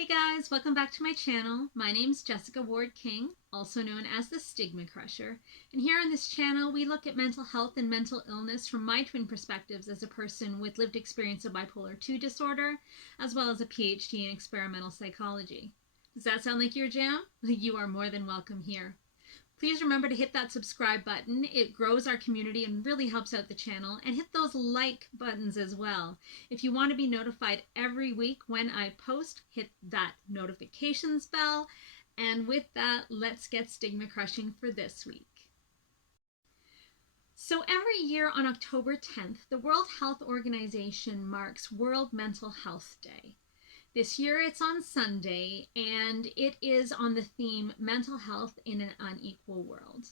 Hey guys, welcome back to my channel. My name's Jessica Ward King, also known as the Stigmacrusher. And here on this channel, we look at mental health and mental illness from my twin perspectives as a person with lived experience of bipolar 2 disorder, as well as a PhD in experimental psychology. Does that sound like your jam? You are more than welcome here. Please remember to hit that subscribe button. It grows our community and really helps out the channel. And hit those like buttons as well. If you want to be notified every week when I post, hit that notifications bell. And with that, let's get stigma crushing for this week. So every year on October 10th, the World Health Organization marks World Mental Health Day. This year it's on Sunday, and it is on the theme Mental Health in an Unequal World.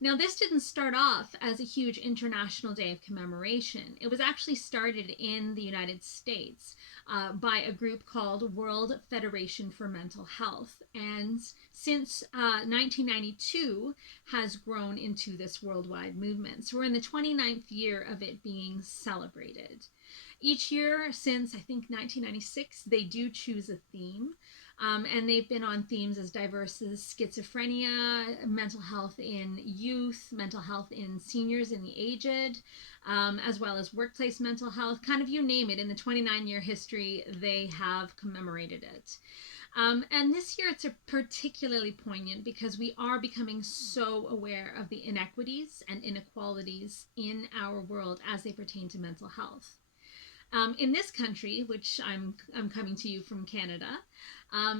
Now, this didn't start off as a huge international day of commemoration. It was actually started in the United States by a group called World Federation for Mental Health, and since 1992 has grown into this worldwide movement. So we're in the 29th year of it being celebrated. Each year since, I think, 1996, they do choose a theme. And they've been on themes as diverse as schizophrenia, mental health in youth, mental health in seniors and the aged, as well as workplace mental health, kind of you name it. In the 29-year history, they have commemorated it. And this year it's particularly poignant because we are becoming so aware of the inequities and inequalities in our world as they pertain to mental health. In this country, which I'm coming to you from Canada,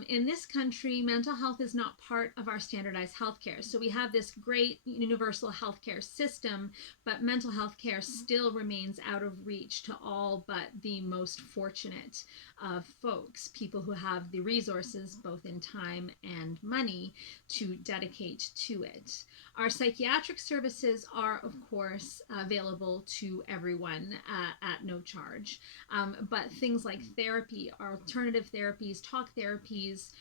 in this country, mental health is not part of our standardized healthcare. So we have this great universal healthcare system, but mental health care still remains out of reach to all but the most fortunate of folks, people who have the resources, both in time and money, to dedicate to it. Our psychiatric services are, of course, available to everyone at no charge. But things like therapy, alternative therapies, talk therapies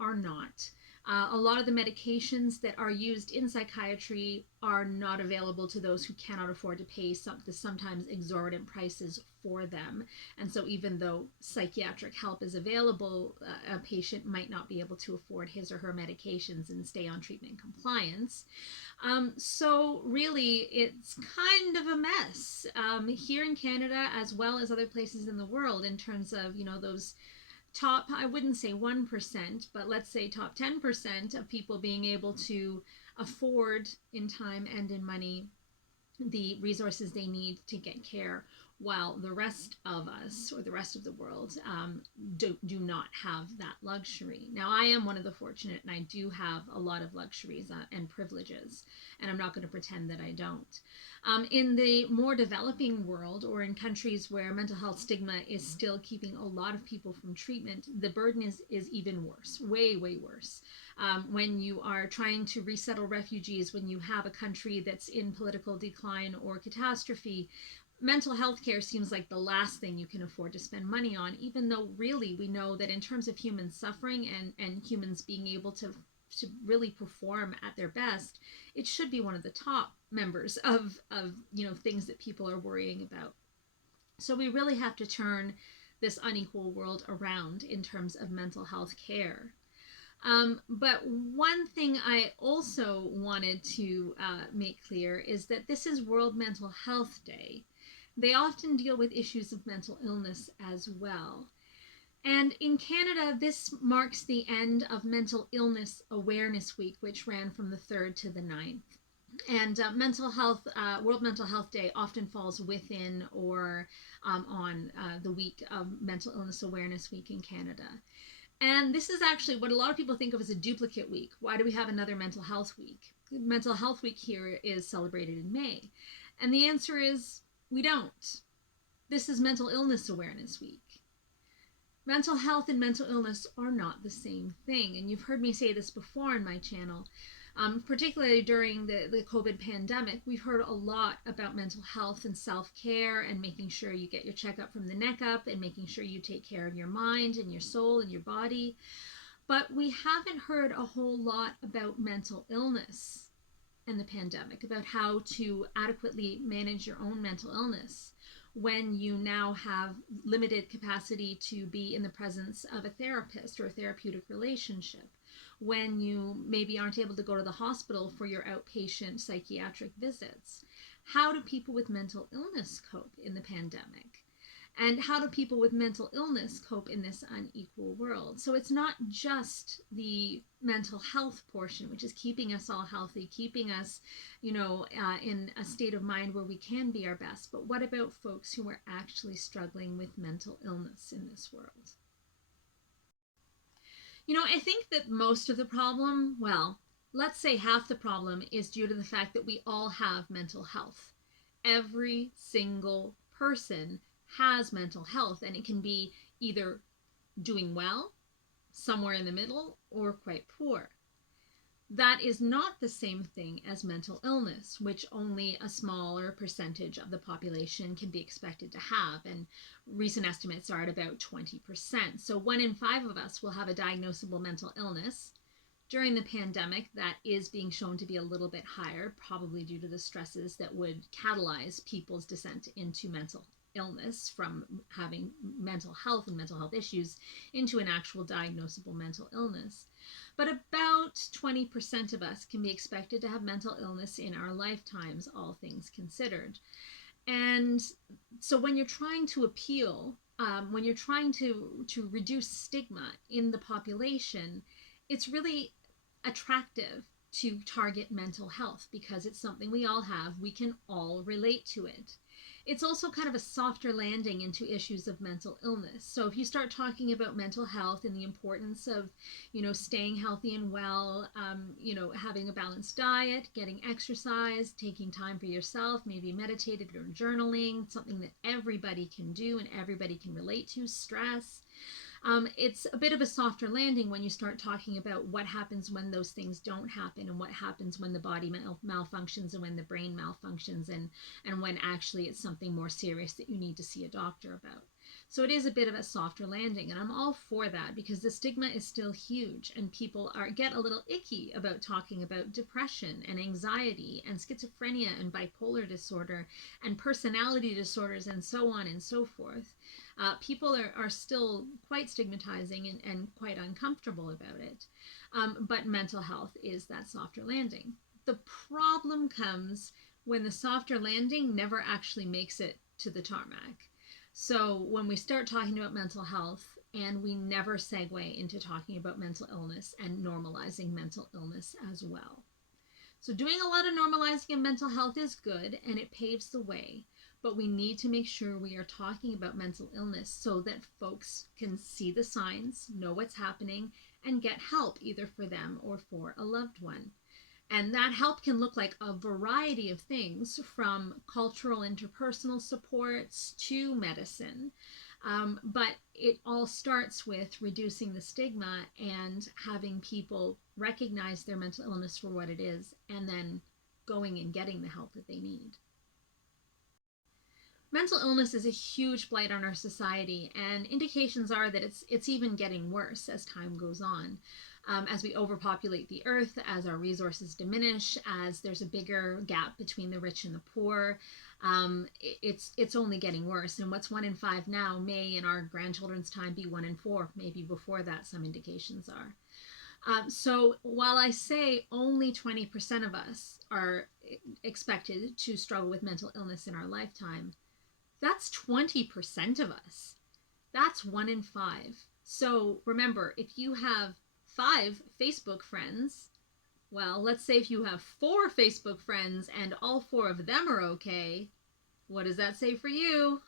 are not. A lot of the medications that are used in psychiatry are not available to those who cannot afford to pay the sometimes exorbitant prices for them. And so even though psychiatric help is available, a patient might not be able to afford his or her medications and stay on treatment compliance. So really, it's kind of a mess here in Canada as well as other places in the world in terms of, those top, I wouldn't say 1%, but let's say top 10% of people being able to afford in time and in money the resources they need to get care, while the rest of us, or the rest of the world, do not have that luxury. Now, I am one of the fortunate, and I do have a lot of luxuries and privileges, and I'm not going to pretend that I don't. In the more developing world, or in countries where mental health stigma is still keeping a lot of people from treatment, the burden is even worse, way, way worse. When you are trying to resettle refugees, when you have a country that's in political decline or catastrophe, mental health care seems like the last thing you can afford to spend money on, even though really we know that in terms of human suffering and humans being able to really perform at their best, it should be one of the top members of things that people are worrying about. So we really have to turn this unequal world around in terms of mental health care. But one thing I also wanted to make clear is that this is World Mental Health Day. They often deal with issues of mental illness as well. And in Canada, this marks the end of Mental Illness Awareness Week, which ran from the 3rd to the 9th. And World Mental Health Day often falls within or on the week of Mental Illness Awareness Week in Canada. And this is actually what a lot of people think of as a duplicate week. Why do we have another Mental Health Week? Mental Health Week here is celebrated in May. And the answer is we don't. This is Mental Illness Awareness Week. Mental health and mental illness are not the same thing. And you've heard me say this before on my channel. Particularly during the COVID pandemic, we've heard a lot about mental health and self-care and making sure you get your checkup from the neck up and making sure you take care of your mind and your soul and your body. But we haven't heard a whole lot about mental illness and the pandemic, about how to adequately manage your own mental illness. when you now have limited capacity to be in the presence of a therapist or a therapeutic relationship, when you maybe aren't able to go to the hospital for your outpatient psychiatric visits. How do people with mental illness cope in the pandemic? And how do people with mental illness cope in this unequal world? So it's not just the mental health portion, which is keeping us all healthy, keeping us, in a state of mind where we can be our best. But what about folks who are actually struggling with mental illness in this world? I think that most of the problem, well, let's say half the problem, is due to the fact that we all have mental health. Every single person has mental health, and it can be either doing well, somewhere in the middle, or quite poor. That is not the same thing as mental illness, which only a smaller percentage of the population can be expected to have, and recent estimates are at about 20%. So 1 in 5 of us will have a diagnosable mental illness. During the pandemic, that is being shown to be a little bit higher, probably due to the stresses that would catalyze people's descent into mental illness from having mental health and mental health issues into an actual diagnosable mental illness. But about 20% of us can be expected to have mental illness in our lifetimes, all things considered. And so when you're trying to appeal, when you're trying to reduce stigma in the population, it's really attractive to target mental health because it's something we all have. We can all relate to it. It's also kind of a softer landing into issues of mental illness. So if you start talking about mental health and the importance of, staying healthy and well, having a balanced diet, getting exercise, taking time for yourself, maybe meditative or journaling, something that everybody can do and everybody can relate to, stress. It's a bit of a softer landing when you start talking about what happens when those things don't happen and what happens when the body malfunctions and when the brain malfunctions and when actually it's something more serious that you need to see a doctor about. So it is a bit of a softer landing, and I'm all for that because the stigma is still huge and people get a little icky about talking about depression and anxiety and schizophrenia and bipolar disorder and personality disorders and so on and so forth. People are still quite stigmatizing and quite uncomfortable about it. But mental health is that softer landing. The problem comes when the softer landing never actually makes it to the tarmac. So when we start talking about mental health and we never segue into talking about mental illness and normalizing mental illness as well. So doing a lot of normalizing of mental health is good and it paves the way. But we need to make sure we are talking about mental illness so that folks can see the signs, know what's happening, and get help either for them or for a loved one. And that help can look like a variety of things, from cultural interpersonal supports to medicine. But it all starts with reducing the stigma and having people recognize their mental illness for what it is and then going and getting the help that they need. Mental illness is a huge blight on our society, and indications are that it's even getting worse as time goes on. As we overpopulate the earth, as our resources diminish, as there's a bigger gap between the rich and the poor, it's only getting worse. And what's 1 in 5 now may in our grandchildren's time be 1 in 4, maybe before that some indications are. So while I say only 20% of us are expected to struggle with mental illness in our lifetime, that's 20% of us. That's 1 in 5. So remember, if you have 5 Facebook friends, well, let's say if you have 4 Facebook friends and all 4 of them are okay, what does that say for you?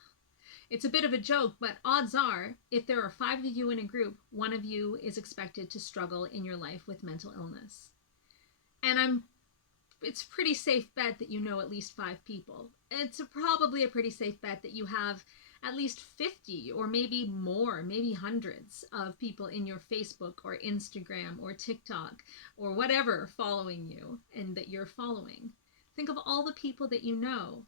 It's a bit of a joke, but odds are, if there are 5 of you in a group, 1 of you is expected to struggle in your life with mental illness. And it's a pretty safe bet that you know at least 5 people. It's probably a pretty safe bet that you have at least 50 or maybe more, maybe hundreds of people in your Facebook or Instagram or TikTok or whatever following you and that you're following. Think of all the people that you know.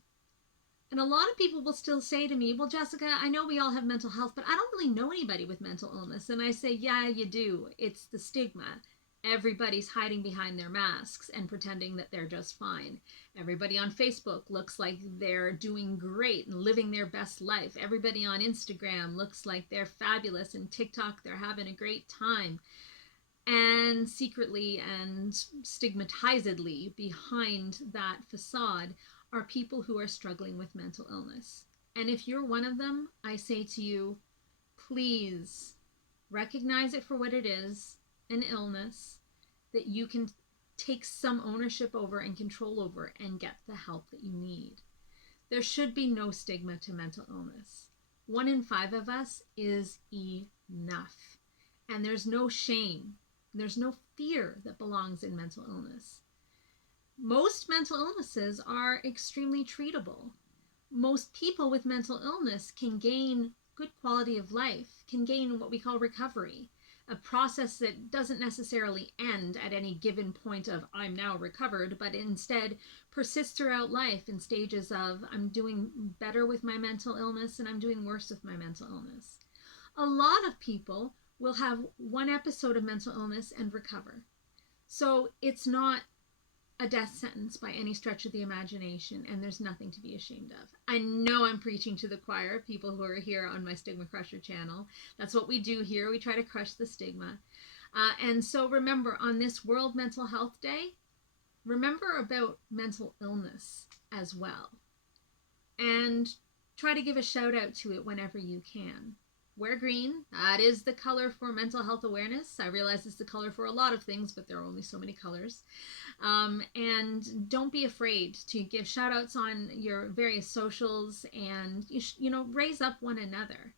And a lot of people will still say to me, well, Jessica, I know we all have mental health, but I don't really know anybody with mental illness. And I say, yeah, you do. It's the stigma. Everybody's hiding behind their masks and pretending that they're just fine. Everybody on Facebook looks like they're doing great and living their best life. Everybody on Instagram looks like they're fabulous, and TikTok, they're having a great time. And secretly and stigmatizedly behind that facade are people who are struggling with mental illness. And if you're one of them, I say to you, please recognize it for what it is, an illness that you can take some ownership over and control over and get the help that you need. There should be no stigma to mental illness. 1 in 5 of us is enough. And there's no shame. There's no fear that belongs in mental illness. Most mental illnesses are extremely treatable. Most people with mental illness can gain good quality of life, can gain what we call recovery, a process that doesn't necessarily end at any given point of I'm now recovered, but instead persists throughout life in stages of I'm doing better with my mental illness and I'm doing worse with my mental illness. A lot of people will have one episode of mental illness and recover. So it's not a death sentence by any stretch of the imagination, and there's nothing to be ashamed of. I know I'm preaching to the choir, people who are here on my Stigmacrusher channel. That's what we do here. We try to crush the stigma. And so remember, on this World Mental Health Day, remember about mental illness as well. And try to give a shout out to it whenever you can. Wear green. That is the color for mental health awareness. I realize it's the color for a lot of things, but there are only so many colors. And don't be afraid to give shout outs on your various socials, and raise up one another.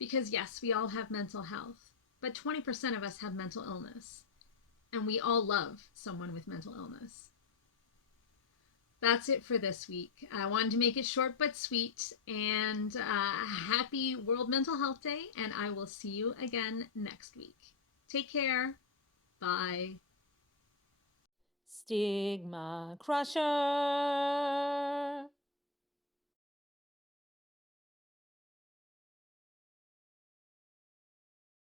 Because yes, we all have mental health, but 20% of us have mental illness, and we all love someone with mental illness. That's it for this week. I wanted to make it short but sweet, and happy World Mental Health Day, and I will see you again next week. Take care. Bye. Stigmacrusher.